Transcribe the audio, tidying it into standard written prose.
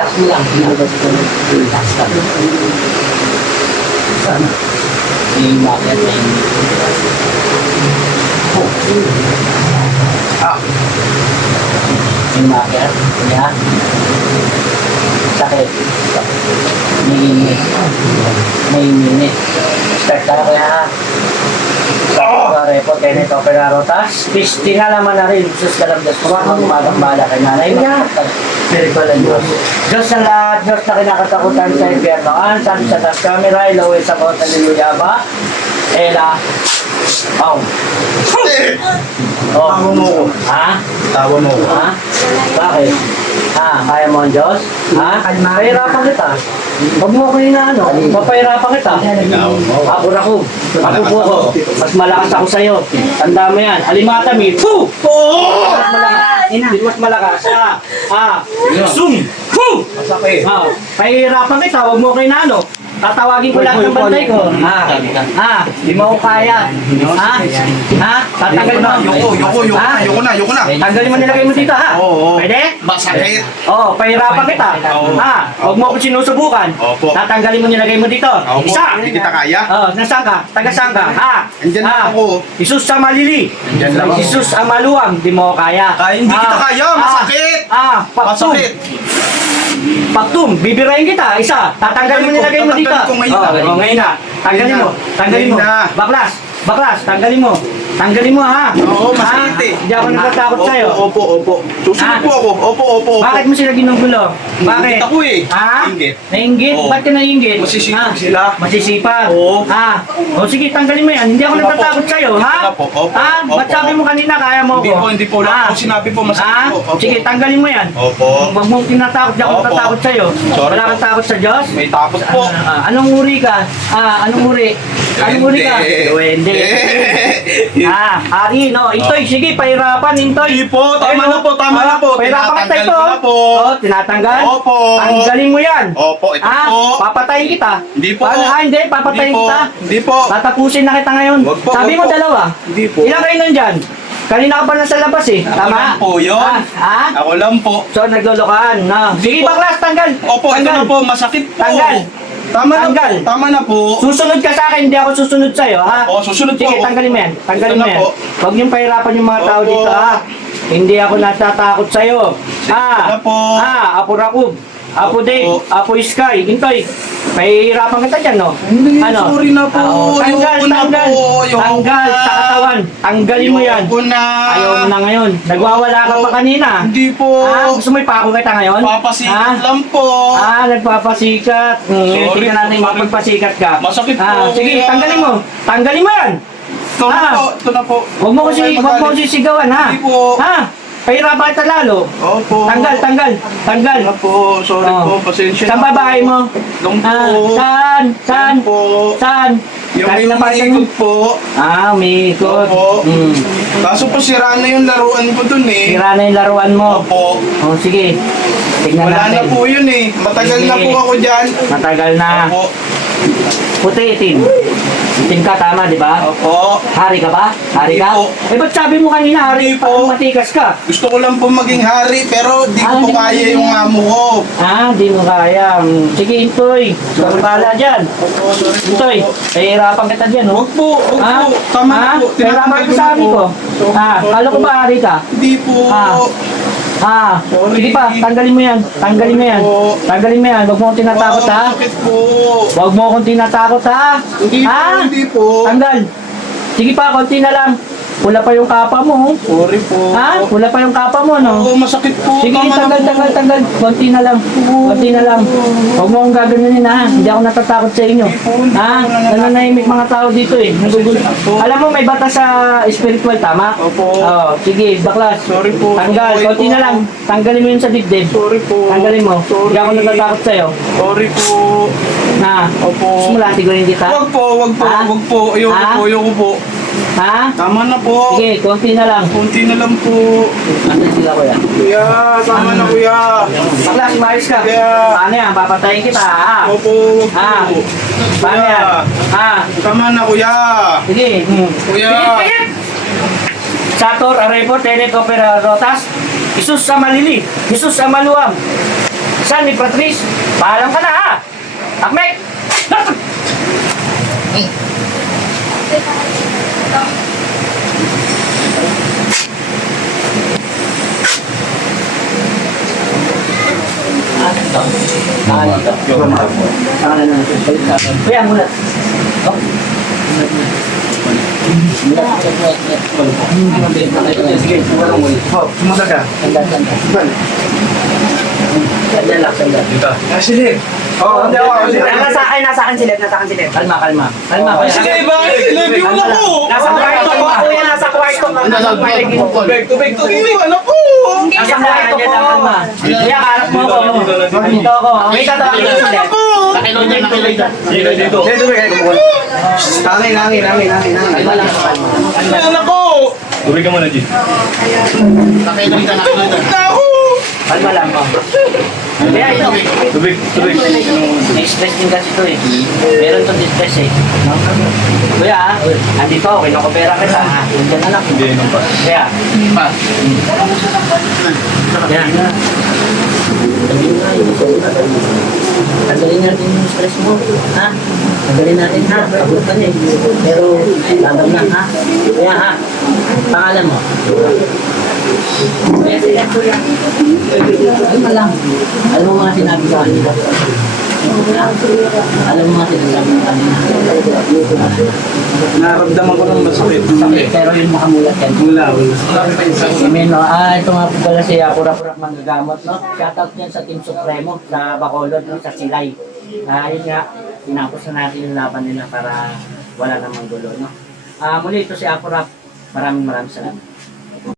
Relax mo lang. Relax ka. Yung bakit na yung... Yung bakit. Yan. Sakit. May minute. Start tayo kaya. Report kayo nito Opera Rotas. Tinalaman na rin. Sus Galambdas ko. Mga umagang bala kay nanay. Miracle and Diyos. Diyos sa lahat. Diyos na kinakatakutan sa impyerno. Sabi sa taas camera. Ilawin sa bawat hallelujah ba? Ela. Oh. Oh. Tawa mo ko. Ha? Tawa mo ko. Ha? Bakit? Ha? Kaya mo ang Diyos? Ha? Pahirapan kita. Huwag mo ko yung ano. Papahirapan kita. Ako na ko. Ako po ako. Mas malakas ako sa'yo. Tanda mo yan. Alimata mi. Fu! Mas malakas. Mas malakas. Ha? Zoom! Fu! Masakit. Ha? Pahirapan kita. Huwag mo ko yung ano. Tatawagin ko lahat ng bantay ko. Ha? Di mo ko kaya. Ha? Ha? Tatanggal mo. Yoko na. Tanggalin mo nilagay mo dito, ha? Oo. Pwede? Masakit. Oo, pahirapan kita. Oo. Ha? Huwag mo ko sinusubukan. Opo. Tatanggalin mo nilagay mo dito. Opo. Isa. Hindi kita kaya. Nasaan ka? Taga saan ka? Ha? Andyan lang ako. Isus sa malili. Andyan lang ako. Isus sa maluwang. Di mo ko kaya. Hindi kita kaya. Masakit. Paktum. Masakit. Paktum. Bibirayin kita. Isa. Tatanggalin mo nilagay mo dito. Tatanggalin ko ngayon. Ngayon na. Tanggalin mo. Tanggalin mo. Ngayon na. Baklas. Tanggalin mo. Tanggalin mo, ha? Oo, masakit eh. Hindi ako natatakot sa'yo. Opo. Susunod po ako. Opo. Bakit mo sila ginugulo? Bakit? Nainggit ako eh. Ha? Nainggit. Nainggit? Oo. Ba't ka nainggit? Masisipag Ha? sila. Masisipag? Oo. Ha? O sige, tanggalin mo yan. Hindi ako Ito na po. natatakot sa'yo, ha? Ito na po. Opo. Ha? Ba't Opo. sabi mo kanina kaya mo ko? Hindi po. Wala po sinabi po. Masakit po. Opo. Sige, tanggalin mo yan. Opo. Huwag mong tinatakot. Di ako Opo. natatakot sa'yo. Sorry Wala po. kang takot sa Diyos? May takot po. Anong uri ka? Anong uri? Anong uri ka? Duwende. Ari, no. Intoy, sige, pahirapan, Intoy. Hindi po, tama na po. Pahirapan kita Tinatanggal ito. ko na po. Tinatanggal? Opo. Tanggalin mo yan. Opo, ito po. Papatayin kita. Hindi po. Hindi, papatayin Hindi po. kita. Hindi po. Tatapusin na kita ngayon. Wag po, Sabi wag mo po. dalawa. Hindi po. Ilan kayo nandyan? Kanina ka pa nasa labas eh. Ako Tama? lang po yun. Ha? Ako lang po. So, naglolokohan. No. Sige, po. baklas, tanggal. Opo, ito Tanggal. na po. Masakit po. Tanggal. Tanggal. Tama na po. Susunod ka sa akin, hindi ako susunod sa'yo, ha? Oo, susunod po Sige, ako. tanggalin mo yan. Tanggalin Ito mo na yan. po. Huwag niyong pahirapan yung mga tao Opo. dito, ha? Hindi ako natatakot sa'yo. Ito na po. Apo Rakub, Apo Dave, Opo. Apo Sky, Intoy. Pahihirapan kita dyan, no? Hindi, sorry na po. Tanggal, Ayoko na tanggal. po. Ayoko Tanggal na. sa katawan. Tanggalin mo yan. Ayoko na. Ayaw mo na ngayon. Nagwawala ka pa kanina. Hindi po. Gusto mo ipako kita ngayon? Papasikat lang po. Nagpapasikat. Sorry Tingnan natin po, mapagpasikat ka. Masakit po, Sige, kuya. tanggalin mo. Tanggalin mo yan. Ito na po. Huwag mo ko sisigawan, ha? Hindi po. Pahirapan kita lalo. Opo. Tanggal. Ano po, sorry po, pasensya Saan na babae mo? Doon po. Saan? Doon po. Saan? Yung Kanina pa umiikot po. umiikot. Opo. Kaso po sira na yung laruan ko dun eh. Sira na yung laruan mo. Opo. Sige. Tignan Wala natin. na po yun eh. Matagal na Sige. po ako dyan. Matagal na. Opo. Puti, itim. Itim ka, tama, di ba? Opo. Hari ka ba? Hari Hindi ka? po. Ba't sabi mo kanina, hari Hindi pa, po. matikas ka? Gusto ko lang po maging hari pero di ko po Hindi kaya mo yung amo ko. Di mo kaya. Sige, Intoy. Sorry pala dyan. Opo, sorry po. Intoy, pahirapan kita dyan, no? Huwag po, huwag po. Tama na po. Pahirapan ko sabi ko. Kala ko ba hari ka? Hindi po. Sige pa, tanggalin mo yan. Tanggalin mo yan. Tanggalin mo yan. Huwag mo akong tinatakot, ha? Sakit po. Huwag mo akong tinatakot, ha? Hindi po. Tanggal. Sige pa, konti na lang. Pula pa yung kapa mo. Sorry po. Pula pa yung kapa mo, no? Oo, masakit po. Sige, Tama na tanggal. po. Konti na lang. Konti na lang. Huwag mo akong gaganunin, ha? Hindi ako natatakot sa inyo. Hindi po Nananahimik mga tao dito, eh. Nagugulo. Alam mo, may batas sa spiritual, tama? Opo. Sige, baklas. Sorry po. Tanggal, Sorry konti po. na lang. Tanggalin mo yun sa dibdib. Sorry po. Tanggalin mo. Sorry. Hindi ako natatakot sa'yo. Sorry po. Opo. Gusto mo lang tigurin kita? Wag po. Ha? Wag po. Ayoko po. Tama na po. Sige, konti na lang. Kunti na lang po. Ano sila, kuya? Kuya, tama na kuya. Baklas, umayos ka. Kuya. Paano yan? Papatayin kita, ha? Opo, wag po. Paano yan? Tama na kuya. Sige. Kuya. Pigit! Sator, Arepo, Tenet, Opera, Rotas. Isus sa Malili. Isus sa Maluwang. San ni Patrice, paalam ka na ha! Akmek! Kaya muna. Sige, Sumunta ka. sandal lang, sandal. Sige. Oo, hindi ako. Nasa akin silip. Kalma. Kalma. Sige, bakit? Sinabi mo na ko. Nasa kwarto ko, kuya, nasa kwarto ko. Tubig. Iniwan ako. Nasa kwarto ko. Kaya kalap mo ako. Dito ako. May tatawagin ko silip. Hangin. Kalma lang. Kalma. Ayan ako. Tubig ka muna, G. Tubig na ako. Kalma lang. Kaya ito. Tubig. May stress din kasi ito eh. Meron itong distress eh. Kuya, andito ako. Kinokopera kita ha. Nandiyan na lang. Hindi naman pa. Kaya. Kaya. Tanggalin natin yung stress mo. Ha? Tanggalin natin ha. Pagod ka na eh. Pero, laban lang ha. Kaya ha. Pangalan mo. Kaya sila kuya. Ano ka lang? Alam mo mga sinabi ko kanina. Alam mo mga sinasabi ko kanina. Naramdaman ko ng masakit. Pero yung makamulat yan. Wala. Amen, no? Ito nga po pala si Pura-Purak Manggagamot, no? Shoutout yan sa Team Supremo, sa Bacolod, no? Sa Silay. Yun nga, tinapos na natin yung laban nila para wala namang gulo, no? Muli ito si Apurap. Maraming salamat.